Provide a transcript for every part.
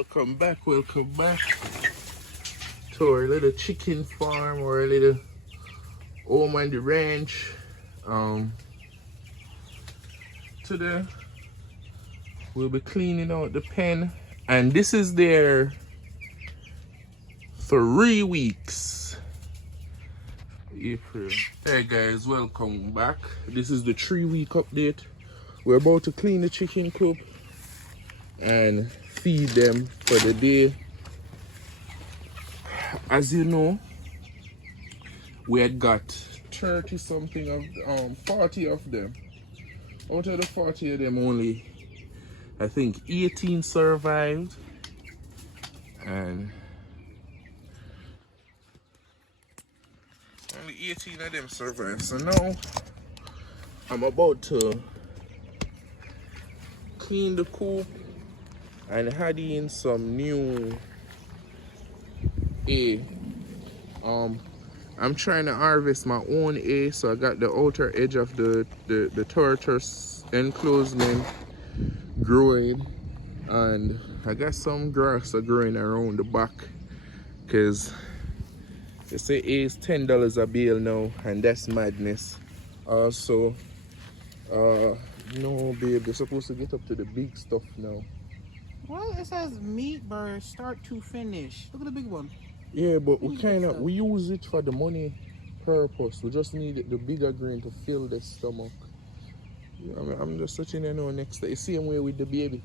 Welcome back to our little chicken farm or a little home on the ranch. Um, Today we'll be cleaning out the pen, and this is their 3 weeks. April. Hey guys, welcome back. This is the 3 week update. We're about to clean the chicken coop and feed them for the day. As you know, we had got 30 something of 40 of them. Out of the 40 of them, only I think 18 survived, and only 18 of them survived. So now I'm about to clean the coop and add in some new hay. I'm trying to harvest my own hay, so I got the outer edge of the tortoise enclosement growing, and I got some grass growing around the back, because they say hay is $10 a bale now, and that's madness. Also, no babe, they're supposed to get up to the big stuff now. Well, it says meat bird start to finish. Look at the big one. Yeah, but we use it for the money purpose. We just need the bigger grain to fill the stomach. I'm just sitting there now next day. Same way with the baby.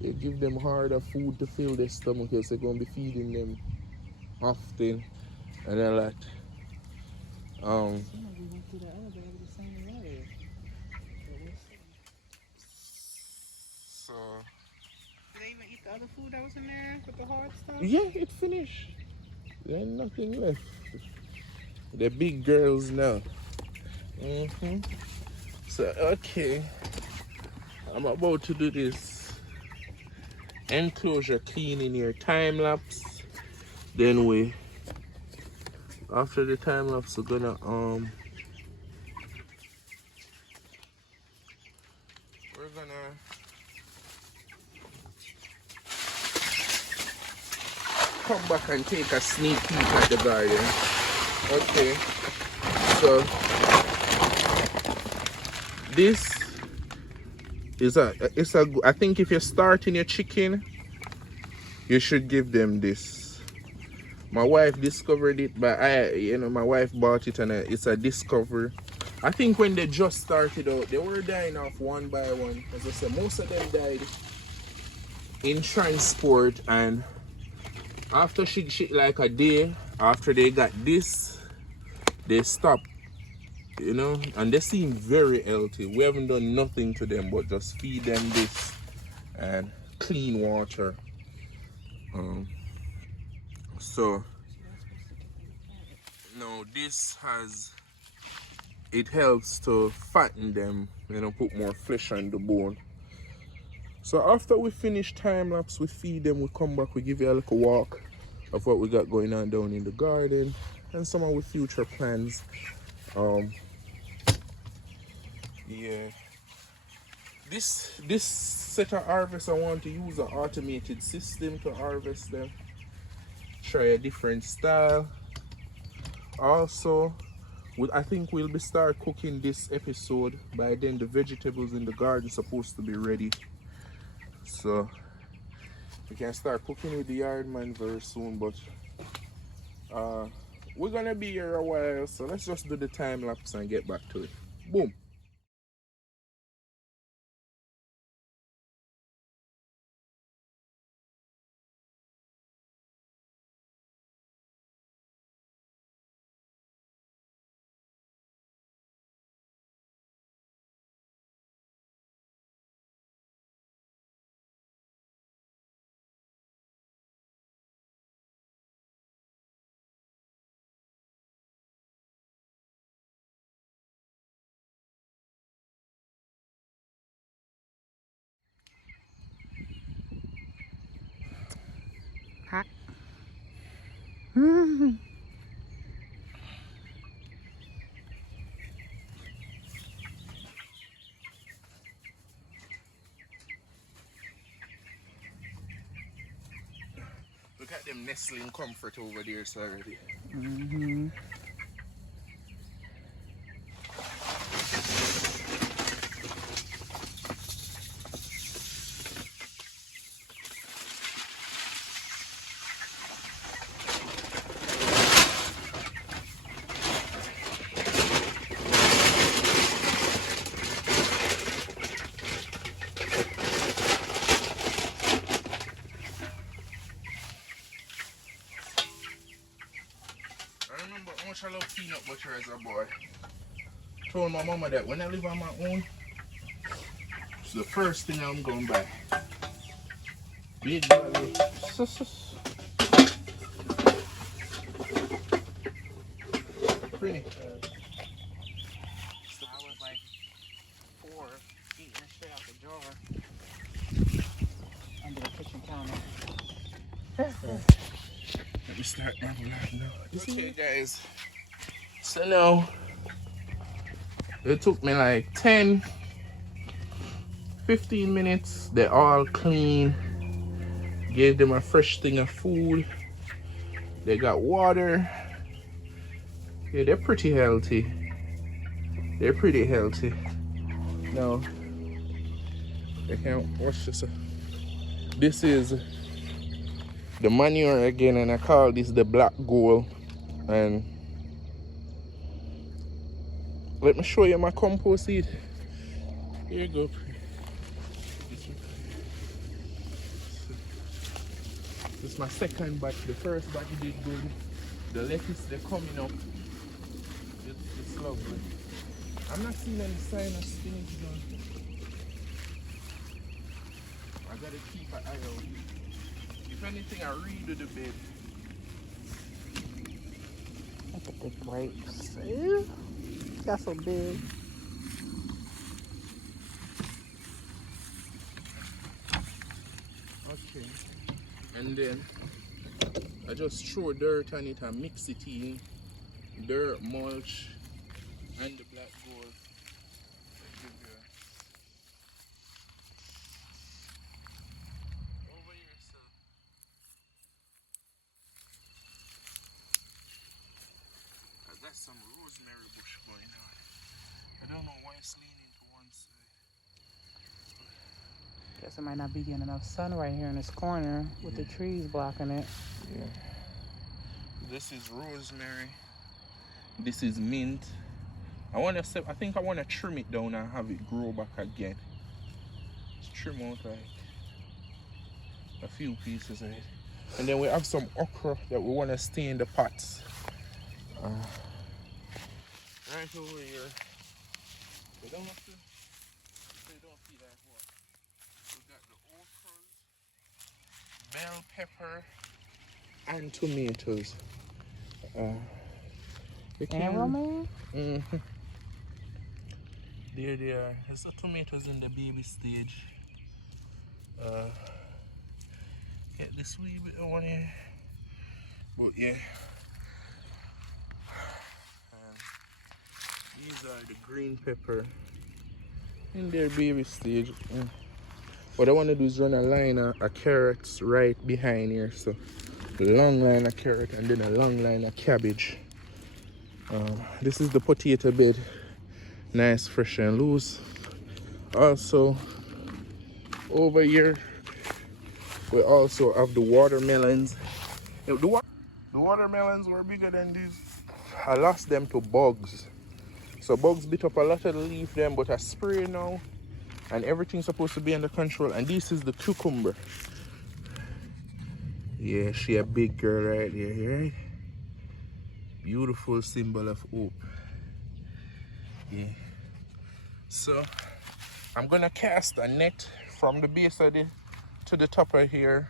You give them harder food to fill their stomach, because they're going to be feeding them often and a lot. So Did they even eat the other food that was in there with the hard stuff? yeah, it finished. There ain't nothing left. They're big girls now. So okay, I'm about to do this enclosure cleaning here, time lapse. Then after the time lapse, we're gonna come back and take a sneak peek at the garden. Okay, so this is I think if you're starting your chicken, you should give them this. My wife discovered it, but my wife bought it, and it's a discovery. I think when they just started out, they were dying off one by one. As I said, most of them died in transport, and after like a day after they got this, they stopped, and they seem very healthy. We haven't done nothing to them but just feed them this and clean water. So now this it helps to fatten them, put more flesh on the bone. So after we finish time lapse, we feed them, we come back, we give you a little walk of what we got going on down in the garden and some of our future plans. Yeah, this set of harvest, I want to use an automated system to harvest them. Try a different style. Also, I think we'll start cooking this episode. By then the vegetables in the garden supposed to be ready, so we can start cooking with the yard man very soon. But we're gonna be here a while, so let's just do the time lapse and get back to it. Boom. Hot. got them nestling comfort over there so already. Mm-hmm. I remember how much I love peanut butter as a boy. Told my mama that when I live on my own, it's the first thing I'm going to buy. Big value. Pretty. I was like 4 eating this shit out the jar under the kitchen counter. Let me start my vlog now. Okay, guys. So now, it took me like 10, 15 minutes. They're all clean. Gave them a fresh thing of food. They got water. Yeah, they're pretty healthy. They're pretty healthy. Now, I can't watch this. This is the manure again, and I call this the black gold. And let me show you my compost seed. Here you go. This is my second batch. The first batch did good. The lettuce, they're coming up. It's lovely. I'm not seeing any sign of spinach done. I gotta keep an eye out. If anything, I redo the bed. Look at the grapes. Ew. Got so big. Okay. And then I just throw dirt on it and mix it in. Dirt, mulch, and the black gold. Over here, so. I got some rosemary bush going on. I don't know why it's leaning to one side. Guess it might not be getting enough sun right here in this corner with the trees blocking it. Yeah. This is rosemary. This is mint. I think I want to trim it down and have it grow back again. Just trim out like a few pieces of it. And then we have some okra that we want to stay in the pots. Right over here. We don't have to. They don't see that one. We got the okras, bell pepper, and tomatoes. And romaine? Mm-hmm. There they are. There's the tomatoes in the baby stage. Get this wee bit of one here. But yeah. These are the green pepper in their baby stage. What I want to do is run a line of carrots right behind here. So a long line of carrot and then a long line of cabbage. This is the potato bed. Nice, fresh and loose. Also, over here, we also have the watermelons. The watermelons were bigger than these. I lost them to bugs. So bugs bit up a lot of the leaf them, but I spray now and everything's supposed to be under control. And this is the cucumber. Yeah, she a big girl right there, right? Beautiful symbol of hope. Yeah. So I'm gonna cast a net from the base of the to the top of here.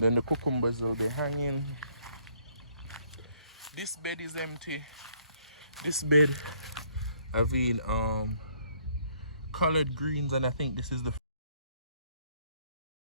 Then the cucumbers will be hanging. This bed is empty. This bed having colored greens, and I think this is the